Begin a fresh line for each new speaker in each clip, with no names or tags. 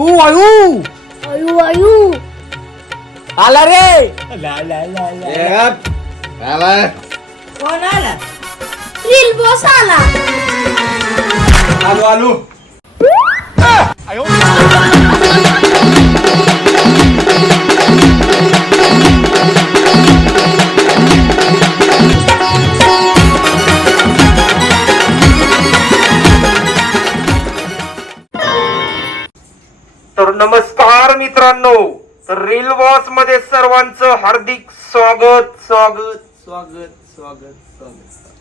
ऊ आयु
आयु आयु
आला रे
कोण आला रील बॉस आला
आलो आलो
तर नमस्कार मित्रांनो. तर बॉसमध्ये सर्वांचं हार्दिक स्वागत स्वागत स्वागत स्वागत स्वागत.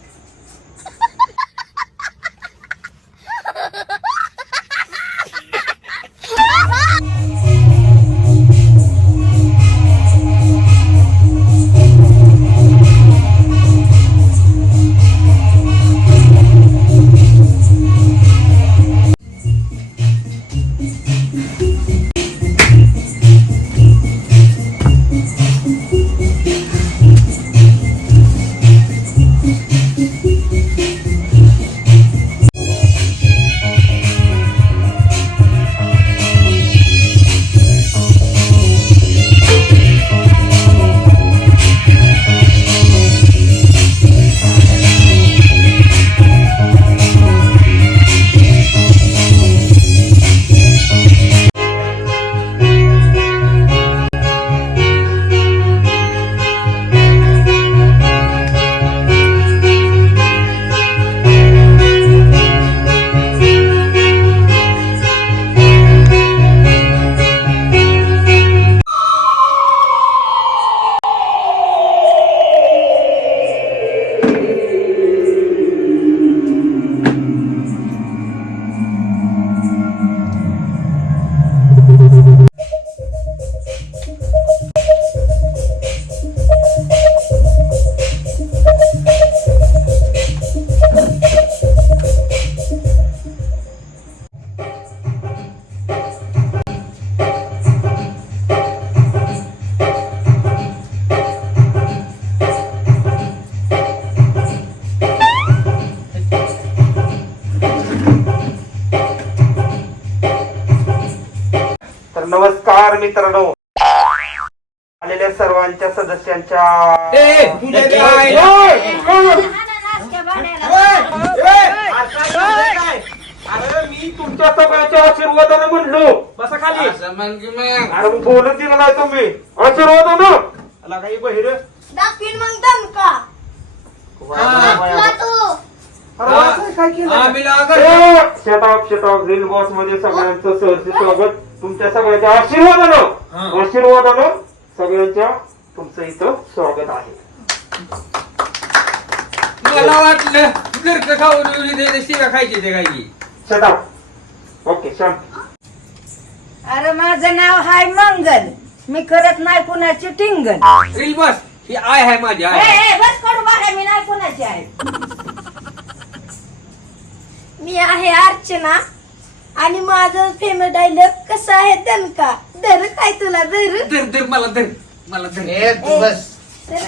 मित्रांनो. आलेल्या सर्वांच्या सदस्यांच्या? अरे मी तुमच्या सगळ्याच्या आशीर्वादाने म्हणलो.
बसा खाली.
अरे मग बोलत दिला नाही तुम्ही. आशीर्वादानं. आला काही बहिर?
दाखवीन मग दमका तू.
काय केलं?
आम्ही लागल
शटाप शटाप रील बॉसमध्ये सगळ्यांचं सहर्ष स्वागत. तुमच्या सगळ्यांच्या आशीर्वादानं
हा.
आशीर्वादानं सगळ्यांच्या तुमचं इथं स्वागत आहे.
मला वाटलं घरचं खाऊन खायची ते? काही
शटाप ओके शांत.
अरे माझं नाव हाय मंगल. मी करत नाही कुणाची टिंगल.
Reel bus. ही आय आहे माझी
ए,
आय
ए, बस कडू बाहेर मी नाही कुणाची आहे
मी आहे अर्चना आणि माझं फेमस आहे दणका धर काय तुला धर?
धर धर मला धर मला धर.
धर.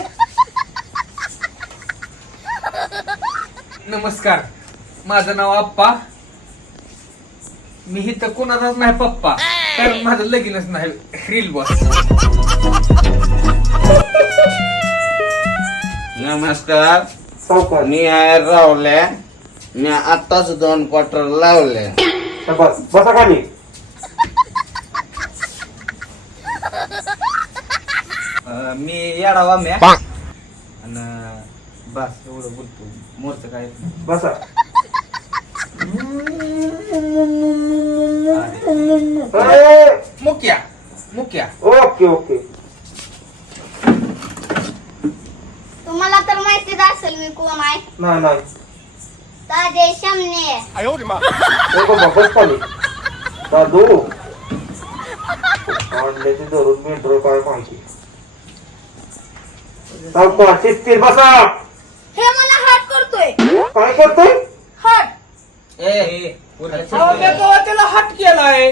नमस्कार. माझं नाव आप्पा. मी इथं कोणाचाच नाही पप्पा. कारण माझं लगीनच नाही रील बॉस
नमस्कार. मी आहे रावले मी आताच दोन क्वार्टर लावले
शाबास. बसा खाली.
मी येडावा म्या. आणि बस एवढं बोलतो. मोरचं काय? येत नाही.
बसा ए,
मुक्या मुक्या.
Okay okay.
तुम्हाला तर माहितीच असेल मी कोण आहे.
नाही नाही.
ताजे शमने.
हे बघा बस खाली. दादू. आणल्याची धरून मेट्रो काय माहिती. शिस्तीत बसा.
हे मला हात करतोय.
काय करतोय?
हात.
ए
अहो, मी त्याला हट केलाय.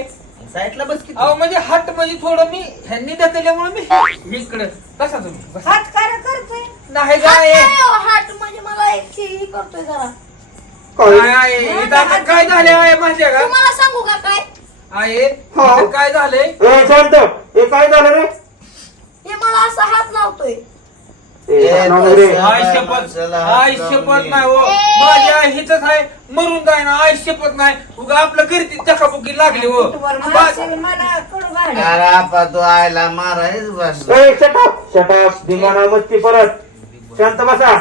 साईडला बस की तू.
अहो म्हणजे हट म्हणजे थोडं मी ह्यांनी ढकलल्यामुळे मी मी इकडे बसा तुम्ही बसा.
हात काय करतोय?
नाही
हात
काय
हो, हात म्हणजे मला एक हे करतोय जरा.
काय?
काय आहे? इथं आता काय झाले आहे माझ्या का?
तुम्हाला सांगू का काय?
आहे
हा.
इथं काय झालंय?
ए शांत. हे काय झालं रे?
हे मला असा हात लावतोय.
ए,
ए,
नानू रे.
तसं-
आय
काय
शपथ
माणसाला हात
आय शपथ
लावली?
नाही हो. माझी आई हिच आहे. मरून जाय ना आय शपथ नाही. उगा आपलं चकापुकी लागली हो.
अरे आपा तू आयला मारायच बस.
धिंगाणा मस्ती परत. शांत बसा.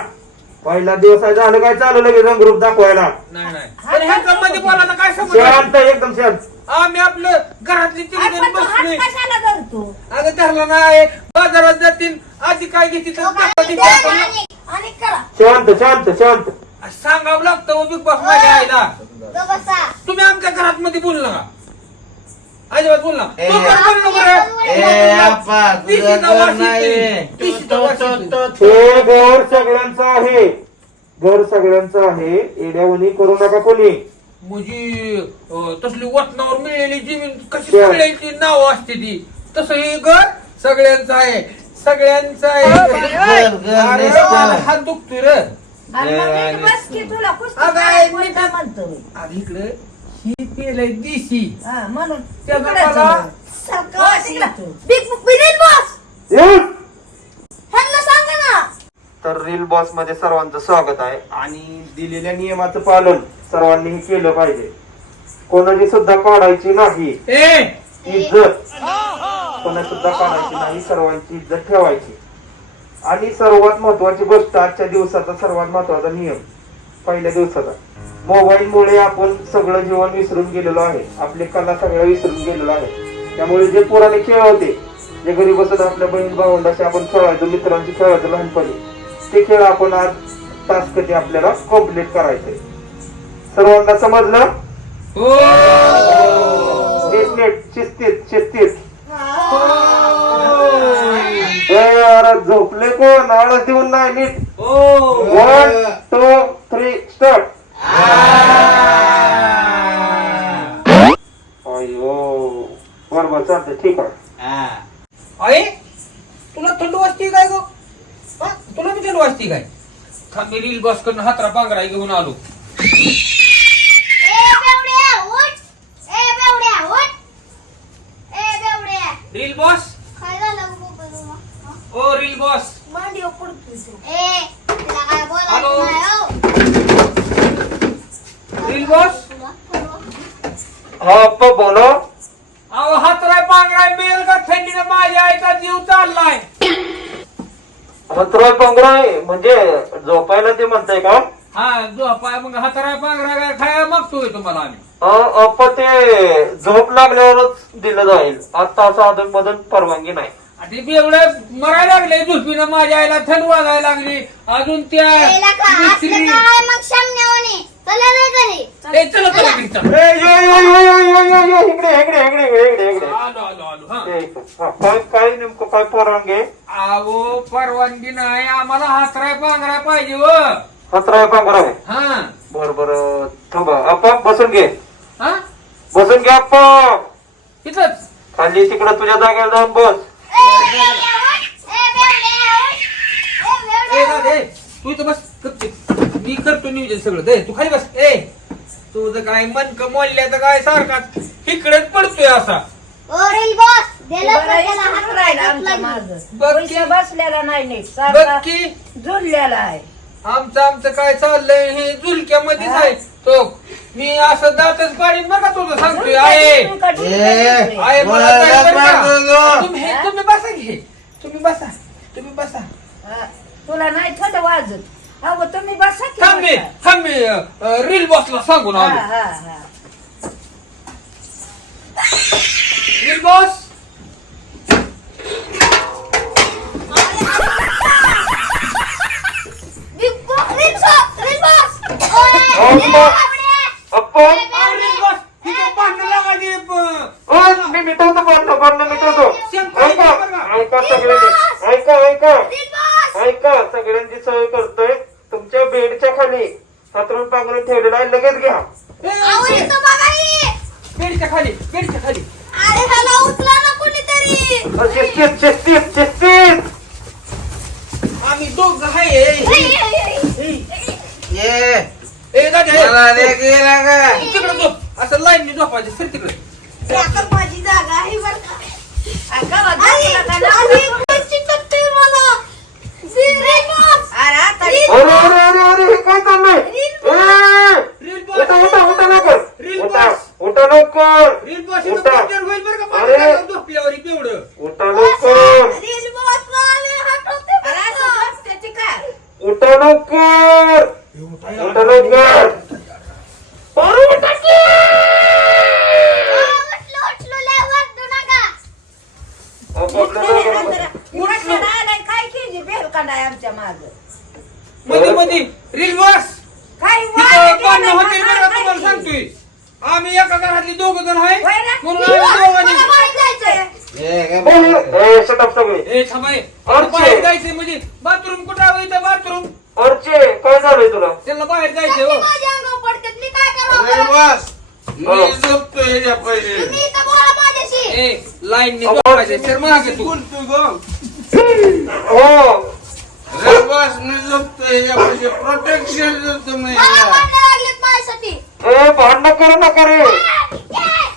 पहिला दिवस आहे झालं काय? चालू लगेच ग्रुप दाखवायला.
नाही नाही. पण ह्यांच्यामध्ये बोलायला काय समज
शांत एकदम शांत.
आम्ही आपलं घरातली तिघ जण
पण तू हात
बसलोय.
कशाला धरतो?
अगं धरला नाही. बाजारात जातील आधी काय घेते तर दाखवा देते आपण.
आणि करा.
शांत शांत शांत.
सांगावं लागतं हो बिग बॉस माझ्या आईला.
बसा.
तुम्ही आमच्या घरात मध्ये बोलू नका. अजिबात बोल ना
ए,
तू पण बोलू नको रे.
ए आपा तुझं
तिशीचा
घर
वास
नाही.
येतोय.
तो-
तिशीचा
तो-
वास
तो-
येतोय.
तो-
हे घर सगळ्यांचं आहे. घर सगळ्यांचं आहे. येड्यावणी करू नका कोणी.
म्हणजे तसली वतनावर मिळलेली जमीन कशी. सगळ्यांची नाव असते ती तसं हे घर सगळ्यांचं आहे सगळ्यांचं आहे
घर- घर
अरे,
नुसतं.
मला हात दुखतोय रे
आणि मग
देवाने.
नीट बस की तुला कुस्ती
अगं,
करायला
नीट-
कोणता म्हणतोय
आज इकडं ही दिशी
हा, म्हणून
त्या
तिकडे.
Big big boss.
तर रील बॉसमध्ये सर्वांचं स्वागत आहे. आणि दिलेल्या नियमाचं पालन सर्वांनी केलं पाहिजे. कोणाची सुद्धा काढायची नाही इज्जत. कोणाची सुद्धा काढायची नाही सर्वांची इज्जत ठेवायची. आणि सर्वात महत्वाची गोष्ट आजच्या दिवसाचा सर्वात महत्त्वाचा नियम पहिल्या दिवसाचा. मोबाईल मुळे आपण सगळं जीवन विसरून गेलेलो आहे. आपली कला सगळं विसरून गेलेलो आहे. त्यामुळे जे पुराणे खेळ होते जे घरी बसून आपल्या बहीण भावंडाशी आपण खेळायचो मित्रांशी खेळायचो लहानपणी ते खेळ आपण आज टास्क ते आपल्याला कंप्लीट करायचे सर्वांना समजलं?
हो!
नीट नीट शिस्तीत शिस्तीत. अरे झोपले कोण? आळस देऊन नाही नीट.
हो!
वन टू थ्री स्टार्ट अयो बरोबर चालतं ठीक आहे.
हा.
आई तुला थंड वाजती काय गो? हा? तुला बी थंड वाजती काय? थांब मी रील बॉसकडून हातरा पांघरा घेऊन आलो.
ए बेवड्या उठ! ए बेवड्या उठ! ए बेवड्या.
Reel boss?
काय झालं
ओ रील बॉस.
मांडी पडतोय तो. ए तिला काय
हॅलो.
बोलायचं नाही हो.
Reel boss?
हा बोलो.
अहो हातराय पांघराय मिळेल का थंडीनं माझ्या आईचा जीव चाललाय.
हतराय पंगराय म्हणजे झोपायला ते म्हणताय का?
हा जो पाय मग हातराय पांघराय काय खाया मागतोय तुम्हाला आम्ही?
अ, अप्पा ते झोप लागल्यावरच दिलं जाईल. आता असं अधून मधून परवानगी नाही.
आणि ते एवढं मरायला लागले झोपीनं माझ्या आईला थंड वाजायला लागली. अजून त्या
याला का
मिस्त्री-
असलं काय मग सामन्यावाने चला रे घरी.
ए, चला चला घरी चला.
ए, यो, यो, यो, यो, यो, यो, यो, इकडे इकडे इकडे इकडे इकडे इकडे.
आलो आलो आलो हा.
ए, हा, काय काय नेमकं काय परवानगी आहे?
अहो परवानगी नाही आम्हाला हातराय पांघराय पाहिजे व
हतराय पंगराय
हा.
बर बर थांबा अप्पा बसून घे.
हा?
बसून घे अप्पा
तिथंच
खाली तिकडं तुझ्या जागेवर जाऊन बस.
ए बेवड्या उठ ए बेवड्या उठ ए
ए
बेवड्या.
ना दे तू इथं बस करते मी करतो नियोजन सगळं. दे तू खाली बस. ए तुझं काय मन मोडल्याचं काय सारखाच इकडेच पडतोय असा.
ओरिल बॉस दिलं
बरं, राहिला
लागला.
बघ की.
पैसे बसलेला नाही नीट
बघ
सारखा
की.
आहे.
आमचं आमचं काय चाललंय? हे झुलक्यामध्येच आहे. तो मी असं दातच पाडीन बघा तुझं? सांगतोय आहे.
तुम्ही कधी
ए,
बघितलं
आहे मला
बोलायला
काय बरं का?
पाहिजे गं.
तुम्ही तुम्ही बसा घे तुम्ही बसा तुम्ही बसा.
हा, तुला नाही थंड वाजत. अहो तुम्ही बसा की
थांब मी
बसा.
थांब मी रील बॉसला सांगून
हा,
आलो
हा, हा.
Reel boss
big boss big boss big boss ओए
अप्पा
बेवड्या.
अप्पा
रील बॉस तिथे भांडण लागायची प-
ओ, मी मिटवतो भांडण भांडण मिटवतो ऐका ऐका सगळ्यांनी ऐका ऐका
बिग बॉस
ऐका सगळ्यांची सोय करतोय तुमच्या बेडच्या खाली हातरून पांघरून ठेवलेला आहे लगेच घ्या
ए,
आऊ इथं बघा ही.
बेडच्या खाली बेडच्या खाली
अरे ह्याला उचला ना कोणीतरी
शिस्तीत शिस्तीत शिस्तीत
आम्ही दोघ आहे
ये.
ए दादा ए.
मला दे गेला का
तिकडे झोप असं लाईन झोपायचं फिर तिकडे.
आता माझी जागा आहे बरं का. मला.
अरे
अरे अरे अरे अरे हे काय चाललंय? ए!
रील
उठा उठा उठा
बॉस
लवकर.
रील
उठा
बॉस.
उठा लवकर.
रील बॉस
उठा.
होईल बरं का?
अरे.
माझ्या झोपल्यावर तेवढं
उठा लवकर.
रिमोट मला हटवते
अरे असं झोपते का
उठा लवकर.
आलाय काय केली? बेल काढाय आमच्या माग.
मध्ये मध्ये रील बॉस
काय
तिथं भांडणं होते बरं का तुम्हाला सांगतोय आम्ही एका घरातली दोघ जण आहे
होय ना?
म्हणून आम्ही दोघांनी
मला बाहेर जायचंय
ए, काय
ए,
बोलतो?
ए, shut up सगळे
ए थांबाय
अर्चे.
बाहेर जायचंय म्हणजे बाथरूम कुठं हवं इथं बाथरूम
अर्चे काय झालंय तुला
त्याला बाहेर जायचंय हो
माझ्या अंगावर पडतात मी काय करावं
अरे
बरं?
बस
हो.
मी झोपतो ह्याच्या पहिले
तुम्ही इथं बोला माझ्याशी
ए लाईन
अहो,
झोपायचे सर मागे तू
बोलतो गं.
हो
बस मी झोपतो ह्याच्या पहिले प्रोटेक्शन देतो मी
मला
याला.
भांडणं लागलेत माझ्यासाठी
ए भांडण करू नका रे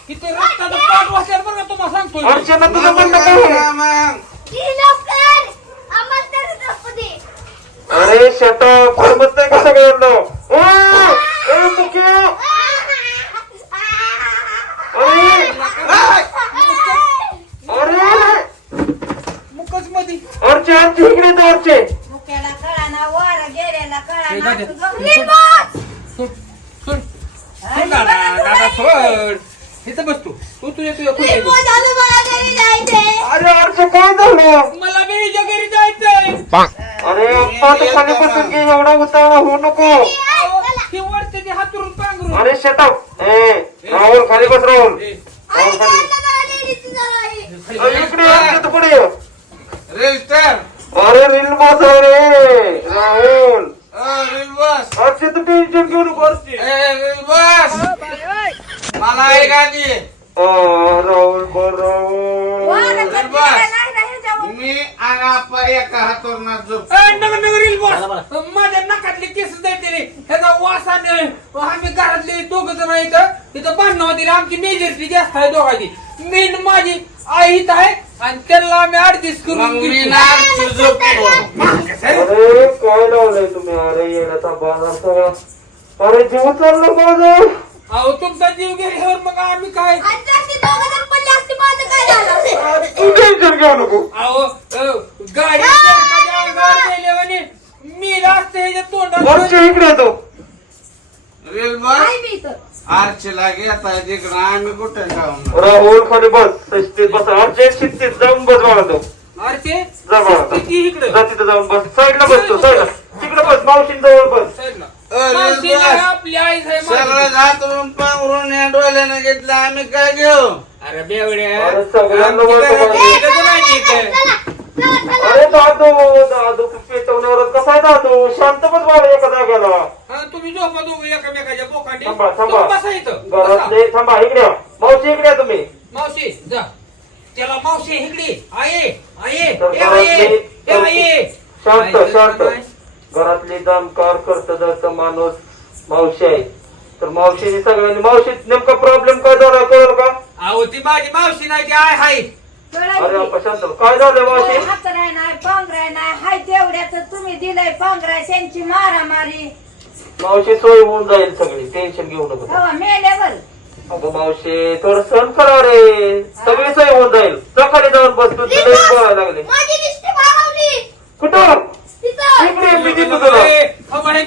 इथे रक्ताचं पाठ वाचल्यावर बरं का तुम्हाला सांगतोय
अर्चना तुझं म्हणणं
मग
काय आहे? अरे शटप करमत नाही का सगळ्यांना ए, ए, अरे अर्चे अर्चे इकडे येतो अर्चे.
मुक्याला कळा ना वारा गेल्याला कळा ना
जाते.
तुझं
रिमोट
सोड सोड सोड. दादा दादा सोड. इथं बस तू. तू तुझ्या तुझ्या खोलीत बस.
रिमोट आलं मला घरी जायचंय.
अरे अर्चे काय झालं?
मला बेरीच्या घरी जायचंय.
अरे अप्पा तू खाली बसून घे एवढा उतावळा होऊ नको.
ही वरते ते हातरून पांघरून.
अरे शटप ए राहुल खाली बस राहुल. खाली. अरे, इकडे अर्चे तू पुढे ये.
रजिस्टर
अरे रील बस आहे रे राहुल.
अ, रील बस
अर्चे तू टेन्शन घेऊ नको
रील बस मला ऐक आधी
आ, राहुल बर राहुल.
वारा जर
बस. मी आणि आपा एका हातवरून झोप
ए, नगर नगर रील बॉस माझ्या नकातले केस जायते रे. ह्याचा वासाने आम्ही घरातले दोघं जण आहेत. तिथं भांडणं होती आमची मेजॉरिटी जास्त आहे दोघांची. मी न माझी आई इथं आहे आणि त्यांना आम्ही
मग
करून
झोपतो
अरे काय लावलंय तुम्ही? अरे येण्याचा बाजार सगळा. अरे जीव चाललं माझं.
अहो तुमचा जीव गेल्यावर मग आम्ही काय?
अरे, तू टेन्शन घेऊ नको.
अहो अहो, गाडी जरकाच्या अंगावर गेल्यावानी मी असते तोंडात
वरच्या इकडे येतो.
रील बस आरचीला घेता तिकडं आम्ही कुठे जाऊ
राहुल खाली बस शिस्तीत बस अर्चे शिस्तीत जाऊन बस मला तो.
अरे
जा बाळा.
किती इकडे?
जा तिथं जाऊन बस. साईडला बसतो साईडला. तिकडे बस मावशींजवळ बस.
साईडला.
अरे
मावशी
बस.
नाही, आपली आई आहे
सगळं पांघरून या डोळ्यानं घेतलं आम्ही काय घेऊ?
अरे बेवड्या.
अरे सगळ्यांना
इथं.
अरे दादू दादू पेटवण्यावर कसा आहे दादू? शांत बस बाळा एका जागेला.
हा, तुम्ही झोपा दोघं एकमेकाच्या बोकांडी.
थांबा, थांबा.
तुम्ही बसा इथं बसा.
घरातले थांबा इकडे या. मावशी इकडे या तुम्ही.
मावशी जा. त्याला मावशी इकडे. आहे आहे.
तर
आहे.
घरातले
आहे.
शांत
आहे,
शांत. घरातली जाणकार करत जात माणूस मावशी आहे. तर मावशीने सगळ्यांनी मावशी नेमका प्रॉब्लेम काय झाला कळलं का?
अहो ती माझी मावशी नाही ती आहे. हाय
अरे
कळायची.
अप्पा शांत बस. काय झालं मावशी?
हातराय नाही पांघराय नाही हाय तेवढ्याच तुम्ही दिलंय पांघराय त्यांची मारामारी.
मावशी सोय होऊन जाईल सगळी. टेन्शन घेऊ नको.
हवा मेल्यावर.
अगं मावशी थोडं सण करा रे. सगळी सोय होऊन जाईल. सकाळी जाऊन बस तू तिला बोलायला लागले. कुठं? इकडे ये, मी देतो तुला.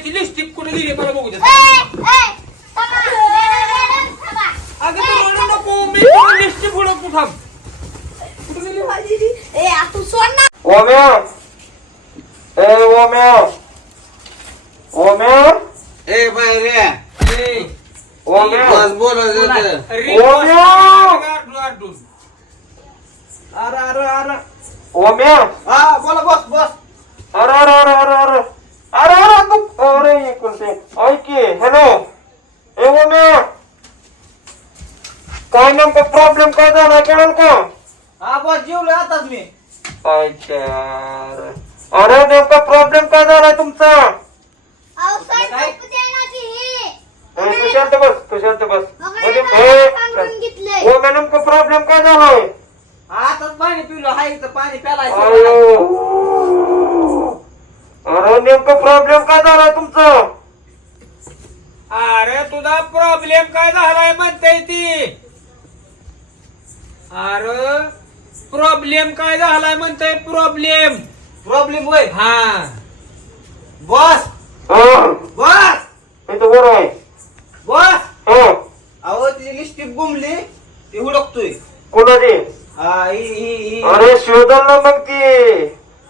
लिपस्टिक कुठे गेली मला बघू दे. अगं तू नको. मी लिपस्टिक पुढं कुठं कुठं गेली
ए तू सोड ना.
ओम्या ए ओम्या ओम्या
ए बाय रे.
ओम्या
बस बोलत होतं.
रील
ओ,
बॉस
म्या.
आरडून, आरडून.
अरे अरे अरे.
ओम्या
हा बोला बस बस.
अरे अरे अरे अरे अरे. अरे अरे तू अरे इकडचे ऐक की हॅलो. ए ओम्या काय नेमका प्रॉब्लेम काय झाला कळेल का?
हा बस जेवलो आताच मी.
अच्छा अरे नेमका प्रॉब्लेम काय झालाय तुमचा?
अहो, साहेब,
काय?
झोपू द्या ना ती.
ए, तू शांत बस तू शांत बस म्हणजे
काय
ए,
पांघरून घेतलंय.
ओ मॅडम का प्रॉब्लेम काय झालाय?
आताच पाणी पिलो हाय तर पाणी प्यालायचं
अरे अरे नेमकं प्रॉब्लेम काय झालाय तुमचं?
अरे तुझा प्रॉब्लेम काय झालाय म्हणताय ती. अरे प्रॉब्लेम काय झालाय म्हणताय? प्रॉब्लेम.
प्रॉब्लेम होय?
हा.
बॉस.
हा,
बॉस.
इथं बरं आहे.
बॉस.
हो.
अहो तिची लिस्टिक गुमली ती हुडकतोय.
कोणाची?
हा, ही ही ही.
अरे शोधल ना मग ती.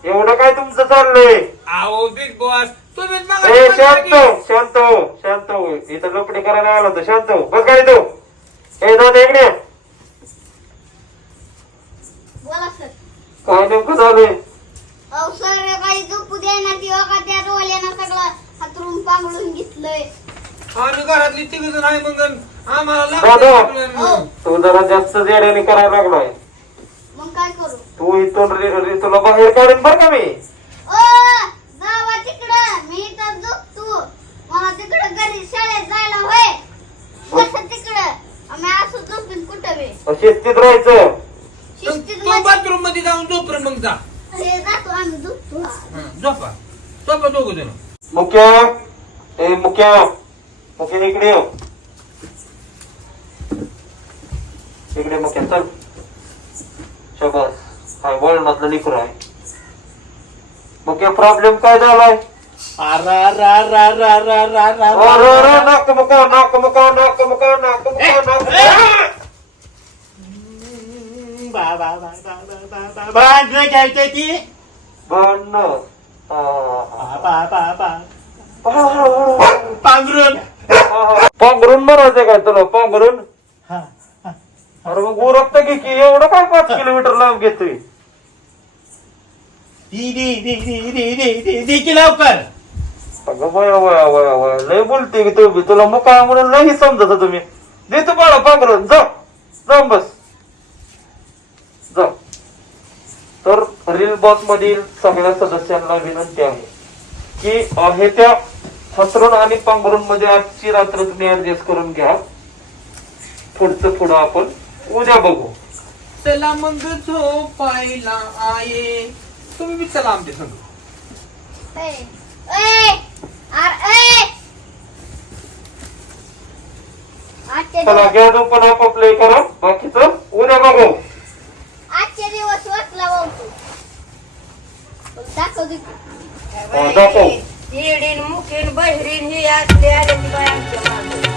एवढं काय तुमचं चाललंय?
अहो बिग बॉस तुम्हीच
ए
मगाशी
शांत हो, शांत हो शांत हो. इथं लपडे करायला आला होता. शांत हो. बस काय तू काय नेमकं
सर काही झोपू दे ना ती का त्या डोल्यानं सगळं हातरून पांघळून घेतलंय.
की आम्ही घरातली तिघ जण आहे मग आम्हाला
दादा.
लागतं.
तू जरा जास्त जेड्याने करायला लागलाय.
मग काय करू?
तू इथून रे- रे- तुला बाहेर काढून बर का मी?
ओ जावा तिकडं. मी इथं झोपतो. मला तिकडं घरी शाळेत जायला होय. बस तिकडं. आम्ही असं झोपून कुठं बी?
शिस्तीत राहायचं.
शिस्तीत
तू
मध्ये
बाथरूममध्ये जाऊन जा. झोपा झोपा. दोघ जण.
मुख्य ए मुख्य मुख्य इकडे ये. इकडे मुख्य चल. शबास. हाय वळणातलं लिखर आहे. मुख्य प्रॉब्लेम काय झालाय? नाक मुका नाक मुका नाक मुका नाक मुका नाक मुका.
भांडण खेळते पांघरून
पांघरून मरायचं काय तुला पांघरून अरे मग ओरखत घे की एवढं काय पाच किलोमीटर लांब घेतोय
लवकर
अगं वया वया वया लय बोलते की तुम्ही तुला मुका म्हणून लई समजत तुम्ही दे तू बाळा पांघरून जा जाऊन बस तर रील बॉस मधील सगळ्या सदस्यांना विनंती आहे की आहे त्या हसरून आणि पांघरून मध्ये आजची रात्र तुम्ही ऍडजस्ट करून घ्या. पुढचं पुढं आपण उद्या बघू.
चला मग झोपायला आये तुम्ही बी चला आमच्या संग.
ए, ए, अरे, ए. आजचे
चला घ्या पण आपापलं हे करा. बाकीचं उद्या बघू.
મૂકીને બહેરીને હાથ લે